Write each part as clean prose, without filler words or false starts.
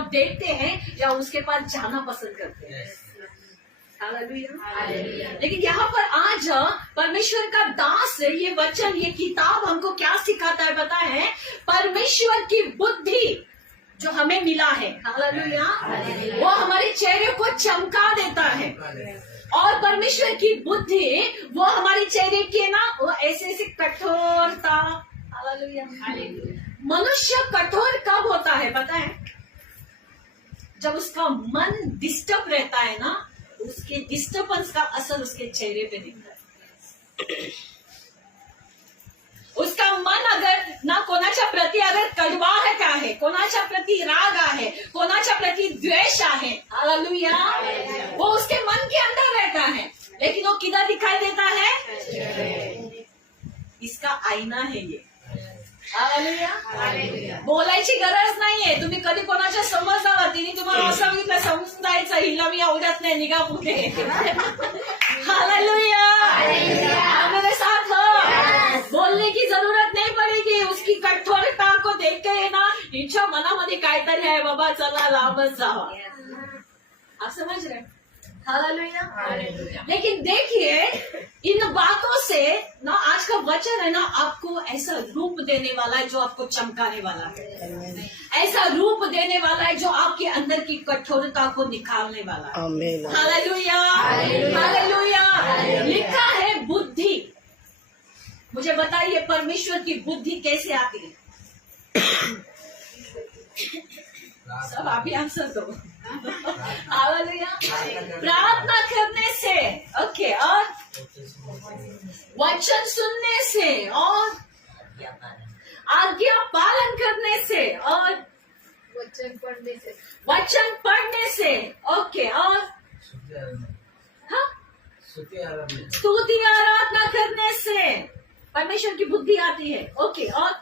तरफ देखते हैं या उसके पास जाना पसंद करते हैं? हालेलुया। लेकिन यहाँ पर आज परमेश्वर का दास ये वचन, ये किताब हमको क्या सिखाता है पता है? परमेश्वर की बुद्धि जो हमें मिला है, हालेलुया, वो हमारे चेहरे को चमका देता है। और परमेश्वर की बुद्धि वो हमारे चेहरे के ना वो ऐसे ऐसे कठोरता, हालेलुया। मनुष्य कठोर कब होता है पता है? जब उसका मन डिस्टर्ब रहता है ना, उसके डिस्टर्बेंस का असर उसके चेहरे पे दिखता है। उसका मन अगर ना कोणाच्या प्रति अगर कडवाहट आहे, कोणाच्या प्रति राग आहे, कोणाच्या प्रति द्वेष आहे, हालेलुया, वो उसके मन के अंदर रहता है, लेकिन वो किधर दिखाई देता है? इसका आईना है ये, हालेलुया। बोलायची गरज नाहीये, तुम्ही कधी कोणाच्या समोर जावा, तिने तुम्हाला असं सांगितलं समजून जायचं, हिला मी आवडत नाही, निघा पुढे, हालेलुया। मेरे साथ हो, बोलने की जरूरत नहीं पड़ेगी, उसकी कठोरता को देख के ना हिच्या मनामध्ये काहीतरी आहे, बाबा चला लांबच जावा, आप समझ रहे? हालेलुया। लेकिन देखिए इन बातों से ना आज का वचन है ना आपको ऐसा रूप देने वाला है जो आपको चमकाने वाला है, ऐसा रूप देने वाला है जो आपके अंदर की कठोरता को निकालने वाला है। Hallelujah, hallelujah. लिखा है बुद्धि। मुझे बताइए परमेश्वर की बुद्धि कैसे आती है? सब आप ही आंसर दो। हालेलुया। प्रार्थना करने से, ओके, और वचन सुनने से, और आज्ञा पालन करने से, और वचन पढ़ने से, वचन पढ़ने से, ओके, और हाँ, स्तुति आराधना करने से परमेश्वर की बुद्धि आती है, ओके, और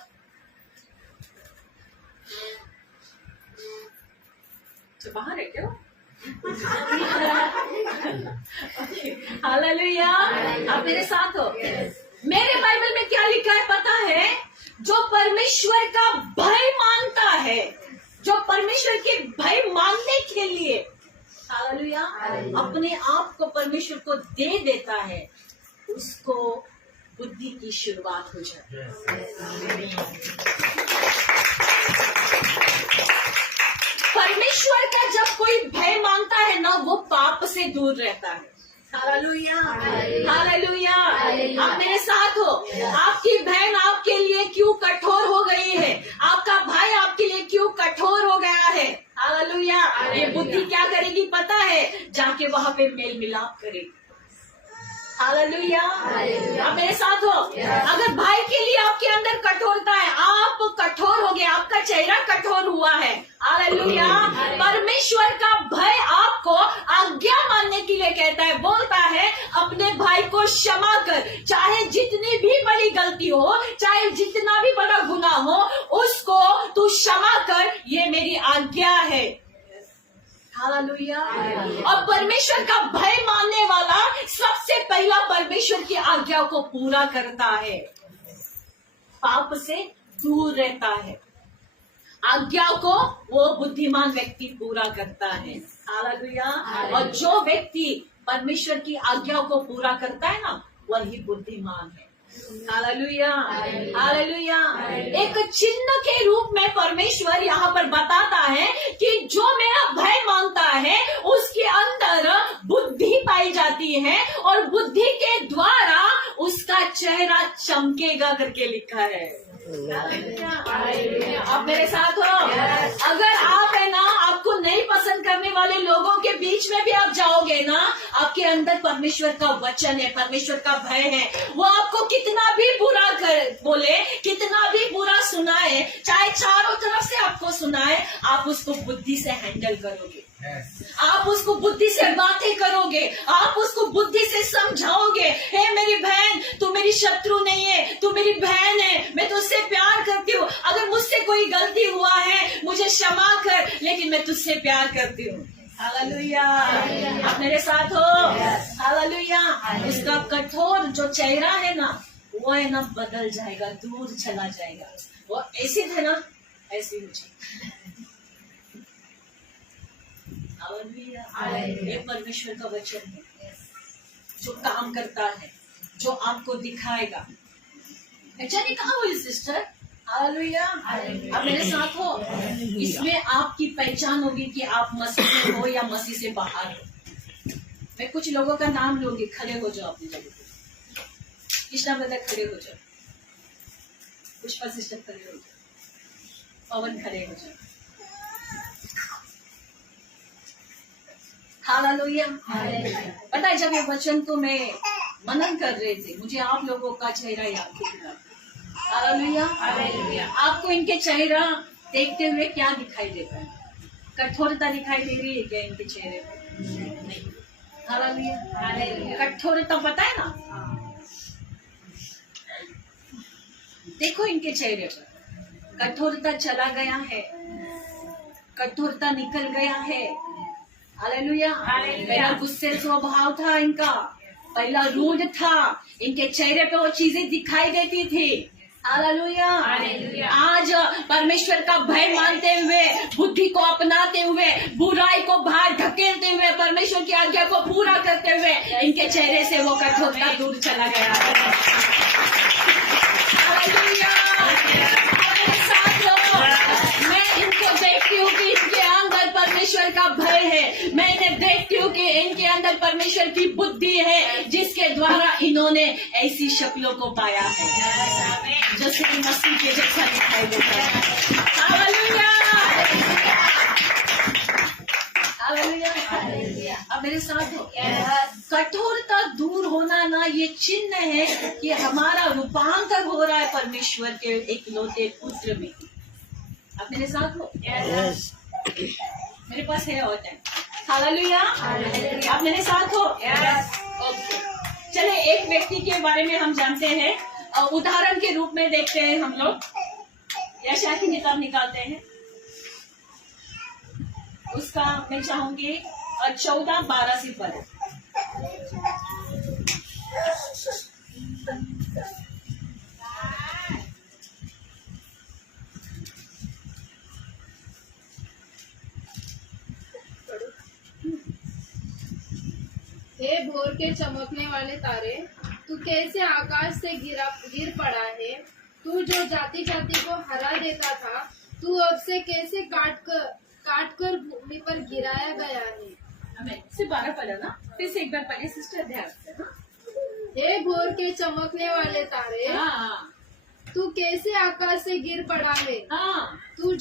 तो बाहर है क्यों? हालेलुया। आप मेरे साथ हो? मेरे बाइबल में क्या लिखा है पता है? जो परमेश्वर का भय मानता है, जो परमेश्वर के भय मानने के लिए, हालेलुया, अपने आप को परमेश्वर को दे देता है, उसको बुद्धि की शुरुआत हो जाती है। परमेश्वर का जब कोई भय मानता है ना, वो पाप से दूर रहता है। Hallelujah, hallelujah. आप मेरे साथ हो? आपकी बहन आपके लिए क्यों कठोर हो गई है? आपका भाई आपके लिए क्यों कठोर हो गया है? हालेलुया। ये बुद्धि क्या करेगी पता है? जाके वहां पे मेल मिलाप करेगी। हालेलुया। आप मेरे साथ हो? अगर भाई के लिए आपके अंदर कठोरता है, आप कठोर हो गए, आपका चेहरा कठोर हुआ है, हालेलुया, परमेश्वर का भय आपको आज्ञा मानने के लिए कहता है, बोलता है अपने भाई को क्षमा कर, चाहे जितनी भी बड़ी गलती हो, चाहे जितना भी बड़ा गुनाह हो, उसको तू क्षमा कर, ये मेरी आज्ञा है। हालेलुया। और परमेश्वर का भय मानने वाला सबसे पहला परमेश्वर की आज्ञा को पूरा करता है, पाप से दूर रहता है। आज्ञा को वो बुद्धिमान व्यक्ति पूरा करता है। हालेलुया। और जो व्यक्ति परमेश्वर की आज्ञा को पूरा करता है ना, वही बुद्धिमान है। Hallelujah, hallelujah. एक चिन्ह के रूप में परमेश्वर यहाँ पर बताता है कि जो मेरा भय मानता है उसके अंदर बुद्धि पाई जाती है, और बुद्धि के द्वारा उसका चेहरा चमकेगा करके लिखा है। आप मेरे साथ हो? अगर आप है ना, आपको नहीं पसंद करने वाले लोगों के बीच में भी आप जाओगे ना, आपके अंदर परमेश्वर का वचन है, परमेश्वर का भय है, वो आपको कितना भी बुरा कर बोले, कितना भी बुरा सुनाए, चाहे चारों तरफ से आपको सुनाए, आप उसको बुद्धि से हैंडल करोगे। आप उसको बुद्धि से बातें करोगे, आप उसको बुद्धि से समझाओगे। हे मेरी बहन, तू मेरी शत्रु नहीं है, तू मेरी बहन है, मैं तुझसे प्यार करती हूँ। अगर मुझसे कोई गलती हुआ है मुझे क्षमा कर, लेकिन मैं तुझसे प्यार करती हूँ। हालेलुया। आप मेरे साथ हो? हालेलुया। उसका कठोर जो चेहरा है ना, वो है ना बदल जाएगा, दूर चला जाएगा। वो ऐसे थे ना, ऐसे हो जाएगा। हालेलुया। ये परमेश्वर का वचन है जो काम करता है, जो आपको दिखाएगा। जाने कहाँ हुई सिस्टर? हालेलुया। अब मेरे साथ हो, इसमें आपकी पहचान होगी कि आप मसीह में हो या मसीह से बाहर हो। मैं कुछ लोगों का नाम लूंगी, खड़े हो जाओ अपनी जगह पे। कृष्णा ब्रदर खड़े हो जाओ, पुष्पा सिस्टर खड़े हो जाओ, पवन खड़े हो जाओ। हालेलुया। पता है जब ये वचन को मैं मनन कर रहे थे, मुझे आप लोगों का चेहरा याद दिखा। हालेलुया। आपको इनके चेहरा देखते हुए क्या दिखाई देता है? कठोरता दिखाई दे रही है क्या इनके चेहरे पर? नहीं। हालेलुया। कठोरता पता है ना? देखो इनके चेहरे पर कठोरता चला गया है, कठोरता निकल गया है। हालेलुया। पहला गुस्से स्वभाव था इनका, पहला रूड था, इनके चेहरे पे वो चीजें दिखाई देती थी। हालेलुया। आज परमेश्वर का भय मानते हुए, बुद्धि को अपनाते हुए, बुराई को बाहर ढकेलते हुए, परमेश्वर की आज्ञा को पूरा करते हुए इनके चेहरे से वो कठोरता दूर चला गया है। हालेलुया। मैं इनको देखती हूँ कि इनके अंदर परमेश्वर का भय है। मैं इन्हें देखती हूँ कि इनके अंदर परमेश्वर की बुद्धि है, जिसके द्वारा इन्होंने ऐसी शक्लों को पाया है जैसे कि मसीह के जैसा दिखाई देता है। हालेलुया। हालेलुया। अब मेरे साथ हो, कठोरता दूर होना ना ये चिन्ह है कि हमारा रूपांतर हो रहा है परमेश्वर के इकलौते पुत्र में। अब मेरे साथ हो, मेरे पास है और टाइम। हालेलुया। आप मेरे साथ हो। ओके, चले एक व्यक्ति के बारे में हम जानते हैं, उदाहरण के रूप में देखते हैं हम लोग। यशायाह की किताब निकालते हैं, उसका मैं चाहूंगी 14-12 से पढ़े। हे भोर के चमकने वाले तारे, तू कैसे आकाश से गिर पड़ा है। तू जो जाति जाति को हरा देता था, तू अब से कैसे काट कर भूमि पर गिराया गया है। हमें सिर्फ 12 पढ़ा ना, फिर से एक बार पढ़े सिस्टर, ध्यान से। हे भोर के चमकने वाले तारे, हाँ। तू कैसे आकाश से गिर पड़ा है। हाँ। तू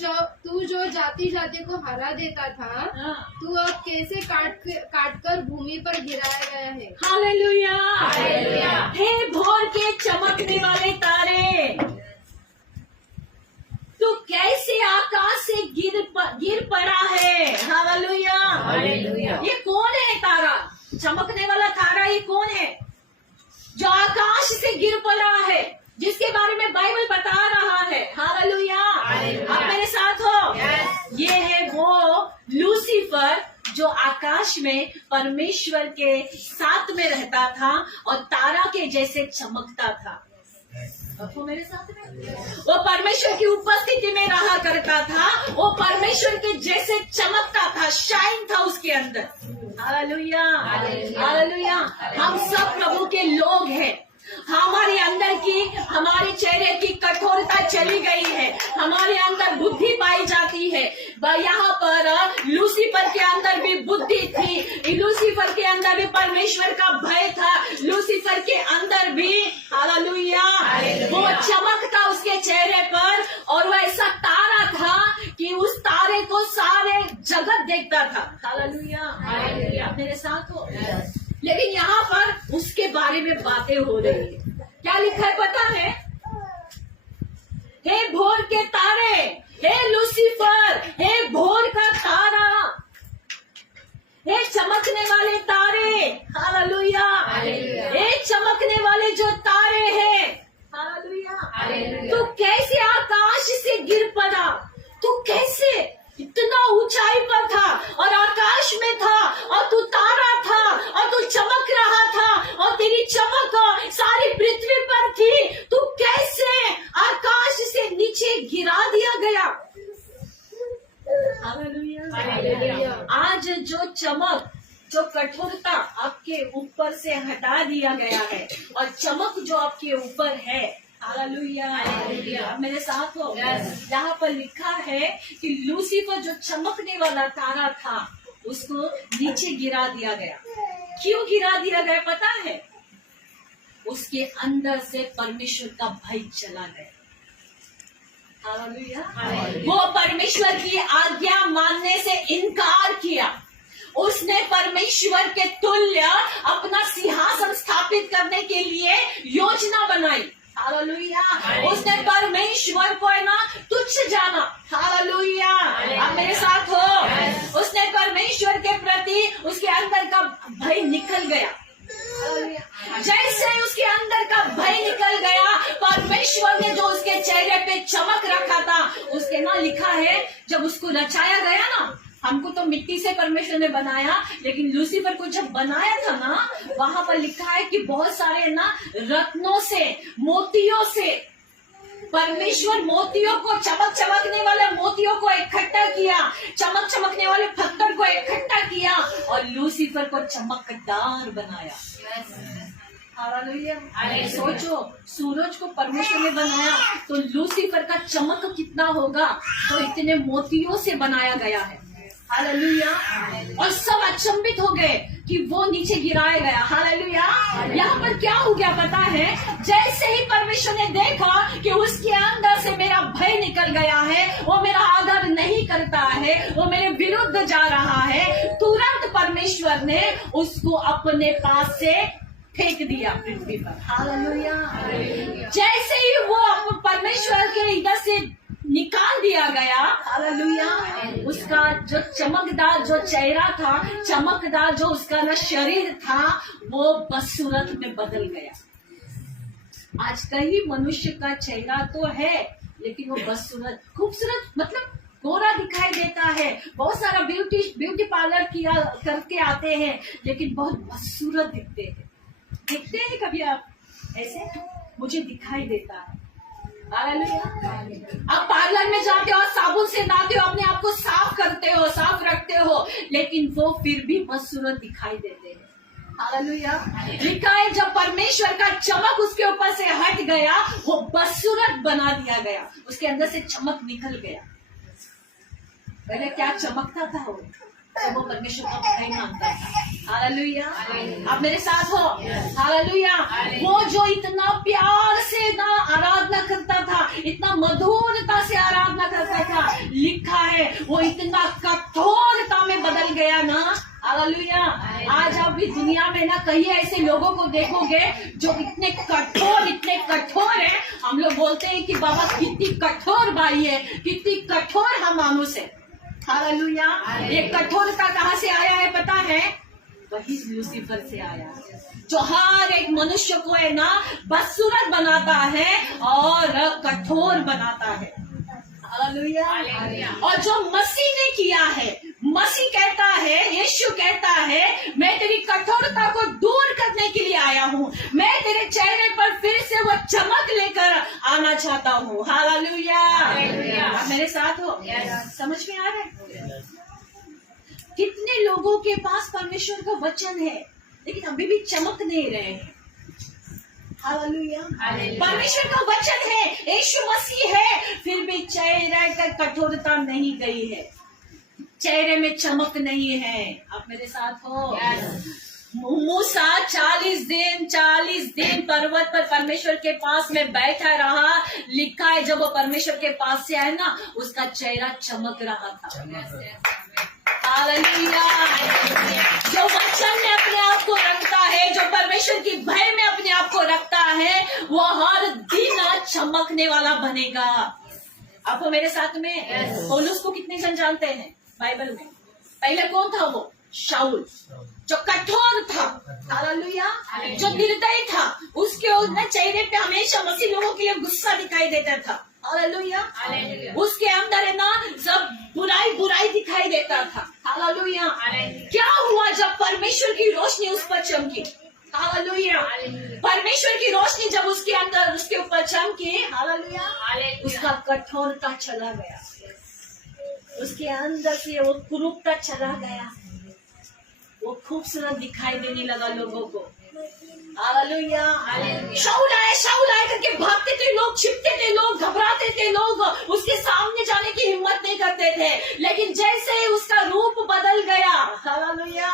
जो जाति जाति को हरा देता था, हाँ। तू अब कैसे काट कर भूमि पर गिराया गया है। हालेलुया। हालेलुया। हे भोर के चमकने वाले तारे, तू कैसे आकाश से गिर पड़ा है। हालेलुया। हालेलुया। ये कौन है तारा? चमकने वाला तारा ये कौन है जो आकाश से गिर पड़ा है, जिसके बारे में बाइबल बता रहा है। हालेलुया। आप मेरे साथ हो। ये है वो लूसीफर जो आकाश में परमेश्वर के साथ में रहता था और तारा के जैसे चमकता था। वो मेरे साथ में, वो परमेश्वर की उपस्थिति में रहा करता था, वो परमेश्वर के जैसे चमकता था, शाइन था उसके अंदर। हालेलुया। हालेलुया। हम सब प्रभु के लोग हैं। हमारे अंदर की, हमारे चेहरे की कठोरता चली गई है, हमारे अंदर बुद्धि पाई जाती है। यहाँ पर लूसीफर के अंदर भी बुद्धि थी, लूसीफर के अंदर भी परमेश्वर का भय था, लूसीफर के अंदर भी हालेलुया वो चमकता उसके चेहरे पर, और वो ऐसा तारा था कि उस तारे को सारे जगत देखता था। हालेलुया। मेरे साथ हो। लेकिन यहाँ पर उसके बारे में बातें हो रही है। क्या लिखा है पता है? हे भोर के तारे, हे लूसीफर, हे भोर का तारा, हे चमकने वाले तारे। हालेलुया। हे चमकने वाले जो तारे हैं। हालेलुया। तू कैसे आकाश से गिर पड़ा? तू कैसे इतना ऊंचाई पर था और आकाश में था और तू तारा था और तू चमक रहा था और तेरी चमक सारी पृथ्वी पर थी, तू कैसे आकाश से नीचे गिरा दिया गया? हालेलुया। आज जो चमक, जो कठोरता आपके ऊपर से हटा दिया गया है और चमक जो आपके ऊपर है, हालेलुया, मेरे साथ हो। यहाँ पर लिखा है कि लूसीफर जो चमकने वाला तारा था उसको नीचे गिरा दिया गया। क्यों गिरा दिया गया पता है? उसके अंदर से परमेश्वर का भय चला गया। हालेलुया। वो परमेश्वर की आज्ञा मानने से इनकार किया। उसने परमेश्वर के तुल्य अपना सिंहासन स्थापित करने के लिए योजना बनाई। हालेलुया। उसने परमेश्वर को है ना तुच्छ जाना। हालेलुया। आप मेरे साथ हो। उसने परमेश्वर के प्रति उसके अंदर का भय निकल गया। जैसे उसके अंदर का भय निकल गया, परमेश्वर ने जो उसके चेहरे पे चमक रखा था, उसके ना लिखा है जब उसको रचाया गया ना, हमको तो मिट्टी से परमेश्वर ने बनाया, लेकिन लूसीफर को जब बनाया था ना, वहां पर लिखा है कि बहुत सारे ना रत्नों से, मोतियों से, परमेश्वर मोतियों को, चमकने वाले मोतियों को इकट्ठा किया, चमकने वाले पत्थर को इकट्ठा किया और लूसीफर को चमकदार बनाया। हालेलुया। सोचो, सूरज को परमेश्वर ने बनाया तो लूसीफर का चमक कितना होगा, तो इतने मोतियों से बनाया गया है। हालेलुया। और सब अचंभित हो गए कि वो नीचे गिराया गया। हालेलुया। यहाँ पर क्या हो गया पता है? जैसे ही परमेश्वर ने देखा कि उसके अंदर से मेरा भय निकल गया है, वो मेरा आदर नहीं करता है, वो मेरे विरुद्ध जा रहा है, तुरंत परमेश्वर ने उसको अपने पास से फेंक दिया पृथ्वी पर। हालेलुया। जैसे ही वो परमेश्वर के इधर से निकाल दिया गया, हालेलुया, उसका जो चमकदार जो चेहरा था, चमकदार जो उसका ना शरीर था, वो बदसूरत में बदल गया। आज कई मनुष्य का चेहरा तो है, लेकिन वो बदसूरत, खूबसूरत मतलब गोरा दिखाई देता है, बहुत सारा ब्यूटी पार्लर किया करके आते हैं, लेकिन बहुत बदसूरत दिखते हैं कभी आप ऐसे? मुझे दिखाई देता है। आप पार्लर में जाते हो, साबुन से नहाते हो, अपने आप को साफ करते हो, साफ रखते हो, लेकिन वो फिर भी बदसूरत दिखाई देते हैं। हालेलुया। लिखा है जब परमेश्वर का चमक उसके ऊपर से हट गया, वो बदसूरत बना दिया गया, उसके अंदर से चमक निकल गया। पहले क्या चमकता था वो? जब वो परमेश्वर का भय मानता था। हालेलुया। आप मेरे साथ हो। हालेलुया। वो जो इतना प्यार से ना आराधना करता था, इतना मधुरता से आराधना करता था, लिखा है वो इतना कठोरता में बदल गया ना। हालेलुया। आज आप भी दुनिया में ना कहीं ऐसे लोगों को देखोगे जो इतने कठोर है। हम लोग बोलते हैं कि बाबा कितनी कठोर भाई है, कितनी कठोर हम मानुस है। हालेलुया। ये कठोरता कहाँ से आया है पता है? वही लूसीफर से आया, जो हर एक मनुष्य को है ना बदसूरत बनाता है और कठोर बनाता है। हालेलुया। और जो मसीह ने किया है, मसीह कहता है, यीशु कहता है, मैं तेरी कठोरता को दूर करने के लिए आया हूँ, मैं तेरे चेहरे पर फिर से वो चमक लेकर आना चाहता हूँ। हालेलुया। मेरे साथ हो? समझ में आ रहा है? कितने लोगों के पास परमेश्वर का वचन है, लेकिन अभी भी चमक नहीं रहे हैं। हालेलुया। परमेश्वर का वचन है, यीशु मसीह है, फिर भी चेहरे का कठोरता नहीं गई है, चेहरे में चमक नहीं है। आप मेरे साथ हो? मूसा 40 दिन पर्वत पर परमेश्वर के पास में बैठा रहा। लिखा है जब वो परमेश्वर के पास से आया ना, उसका चेहरा चमक रहा था। हालेलुया। जो वचन में अपने आप को रखता है, जो परमेश्वर की भय में अपने आप को रखता है, वो हर दिन चमकने वाला बनेगा। आपको मेरे साथ में पौलुस को कितने जन जानते हैं बाइबल में? पहले कौन था वो? शाऊल, जो कठोर था। हालेलुया। जो निर्दयी था, उसके चेहरे पे हमेशा मसीह लोगों के लिए गुस्सा दिखाई देता था। हालेलुया। उसके अंदर है ना सब बुराई दिखाई देता था। हालेलुया। क्या हुआ जब परमेश्वर की रोशनी उस पर चमकी? हालेलुया। परमेश्वर की रोशनी जब उसके अंदर, उसके ऊपर चमकी, हालेलुया, उसका कठोरता चला गया। उसके अंदर से वो कुरूपता चला गया, वो खूबसूरत दिखाई देने लगा लोगों को। हालेलुया। शाऊल आए करके भागते थे लोग, छिपते थे लोग, घबराते थे लोग, उसके सामने जाने की हिम्मत नहीं करते थे। लेकिन जैसे ही उसका रूप बदल गया, हालेलुया,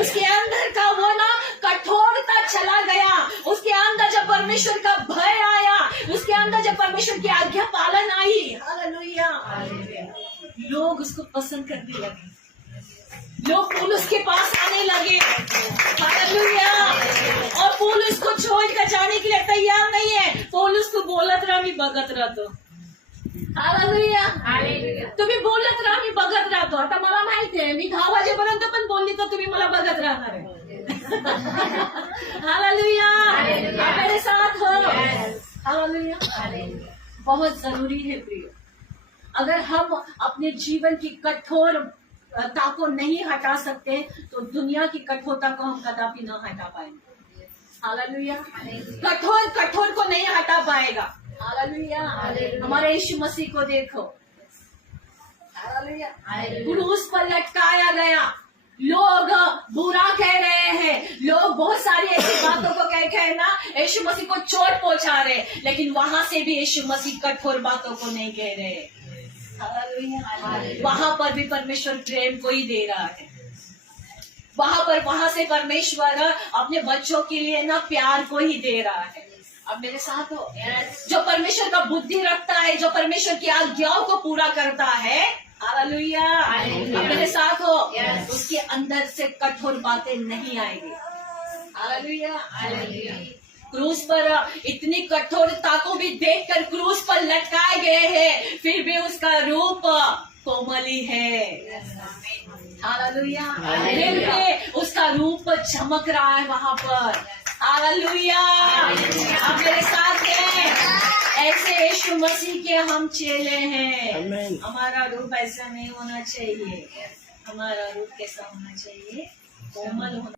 उसके अंदर का वो ना कठोरता चला गया, उसके अंदर जब परमेश्वर का भय आया, उसके अंदर जब परमेश्वर की आज्ञा पालन आई, हालेलुया, लोग उसको पसंद करने लगे, लोग पौलुस के पास आने लगे। हालेलुया। और पौलुस को छोड़कर जाने के लिए तैयार नहीं है। पौलुस को बोलत रहा मी बघत राहतो। हालेलुया। तुम्ही बोलत राहा मी बघत राहतो। आता मला माहिती आहे मी 10 वाजेपर्यंत पण बोलली तर तुम्ही मला बघत राहणार आहे। हालेलुया। आप मेरे साथ हो। हालेलुया। बहुत जरूरी है प्रिय, अगर हम अपने जीवन की कठोरता को नहीं हटा सकते तो दुनिया की कठोरता को हम कदापि न हटा पाएंगे। हालेलुया। कठोर को नहीं हटा पाएगा। हालेलुया। हमारे यीशु मसीह को देखो, हालेलुया, क्रूस पर लटकाया गया, लोग बुरा कह रहे हैं, लोग बहुत सारी ऐसी बातों को कह के ना यीशु मसीह को चोट पहुंचा रहे, लेकिन वहां से भी यीशु मसीह कठोर बातों को नहीं कह रहे। वहां पर भी परमेश्वर प्रेम को ही दे रहा है, वहां से परमेश्वर अपने बच्चों के लिए ना प्यार को ही दे रहा है। अब मेरे साथ हो, जो परमेश्वर का बुद्धि रखता है, जो परमेश्वर की आज्ञाओं को पूरा करता है, हालेलुया, अब मेरे साथ हो, उसके अंदर से कठोर बातें नहीं आएंगी। हालेलुया। क्रूस पर इतनी कठोरता को भी देखकर क्रूस पर लटकाए गए हैं, फिर भी उसका रूप कोमली है। हालेलुया। फिर भी उसका रूप चमक रहा है वहां पर। हालेलुया। आप मेरे साथ हैं, ऐसे यीशु मसीह के हम चेले हैं। हमारा रूप ऐसा नहीं होना चाहिए, हमारा रूप कैसा होना चाहिए? कोमल होना